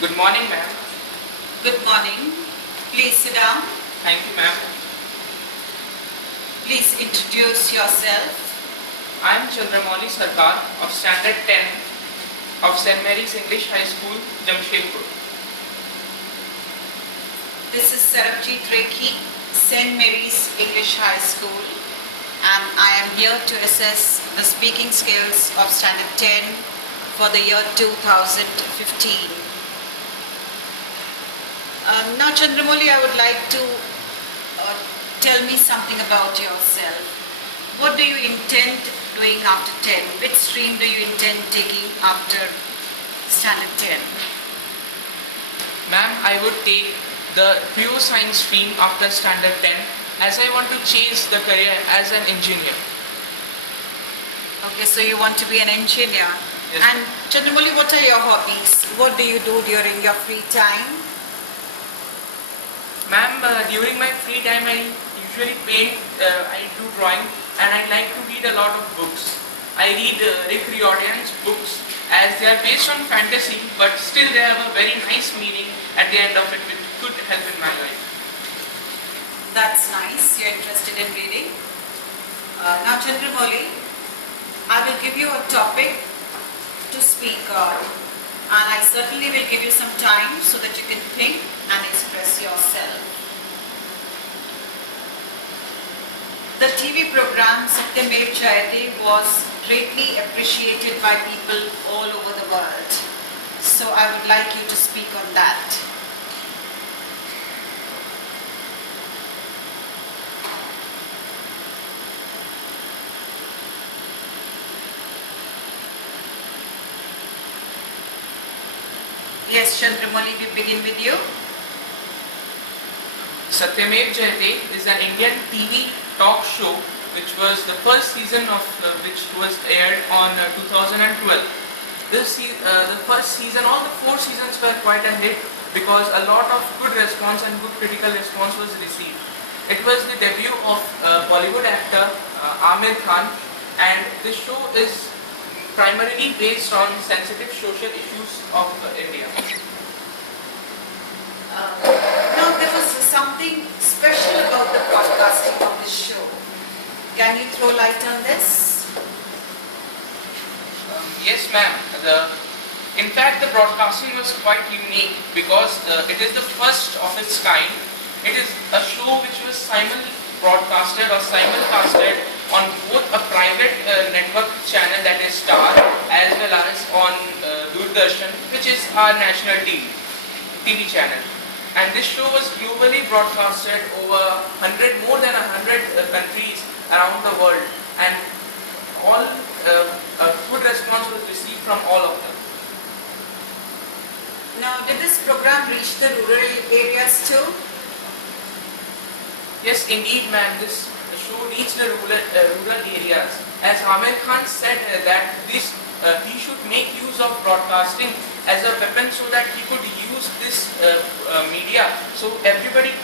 Good morning, ma'am. Good morning. Please sit down. Thank you, ma'am. Please introduce yourself. I am Chandramouli Sarkar of Standard 10 of St. Mary's English High School, Jamshedpur. This is Sarabjit Rekhi, St. Mary's English High School, and I am here to assess the speaking skills of Standard 10 for the year 2015. Now, Chandramouli, I would like to tell me something about yourself. What do you intend doing after 10? Which stream do you intend taking after Standard 10? Ma'am, I would take the pure science stream after Standard 10 as I want to chase the career as an engineer. Okay, so you want to be an engineer. Yes. And Chandramouli, what are your hobbies? What do you do during your free time? Ma'am, during my free time I usually paint, I do drawing, and I like to read a lot of books. I read Rick Riordan's books as they are based on fantasy, but still they have a very nice meaning at the end of it which could help in my life. That's nice. You're interested in reading. Now, Chandramouli, I will give you a topic to speak on, and I certainly will give you some time so that you can think and express yourself. The TV program Satyamev Jayate was greatly appreciated by people all over the world. So I would like you to speak on that. Yes, Chandramouli, we begin with you. Satyamev Jayate is an Indian TV talk show which was the first season of which was aired on 2012. The first season, all the 4 seasons were quite a hit because a lot of good response and good critical response was received. It was the debut of Bollywood actor Aamir Khan, and this show is primarily based on sensitive social issues of India. Now, there was something special about the broadcasting of this show. Can you throw light on this? Yes, ma'am. In fact, the broadcasting was quite unique because it is the first of its kind. It is a show which was simulcasted on both a private network channel, that is Star, as well as on Doordarshan, which is our national TV channel. And this show was globally broadcasted over more than 100 countries around the world, and all a good response was received from all of them. Now, did this program reach the rural areas too? Yes, indeed, ma'am. The show reached the rural areas. As Aamir Khan said that he should make use of broadcasting as a weapon so that he could use this media so everybody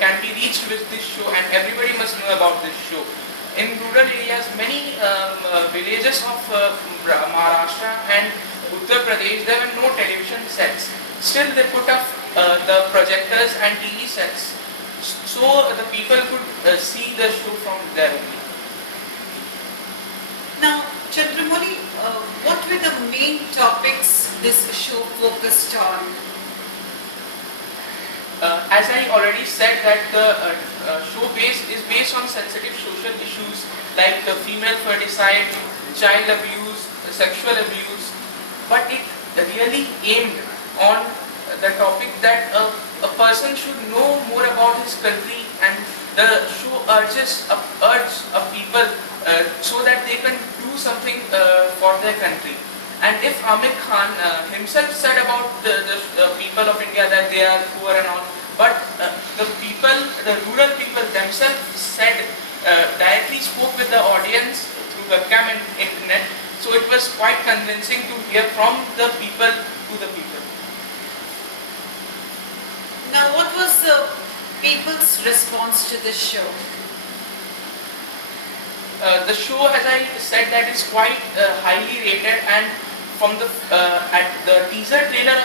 can be reached with this show and everybody must know about this show. In rural areas, many villages of Maharashtra and Uttar Pradesh, there were no television sets. Still, they put up the projectors and TV sets so the people could see the show from there only. Now, Chandramouli, what were the main topics this show focused on? As I already said that the show is based on sensitive social issues like female ferticide, child abuse, sexual abuse, but it really aimed on the topic that a person should know more about his country, and the show urges people so that they can do something for their country. And if Aamir Khan himself said about the people of India that they are poor and all, but the rural people themselves said, directly spoke with the audience through webcam and internet, so it was quite convincing to hear from the people to the people. Now, what was the people's response to this show? The show, as I said, that is quite highly rated, and from the at the teaser trailer of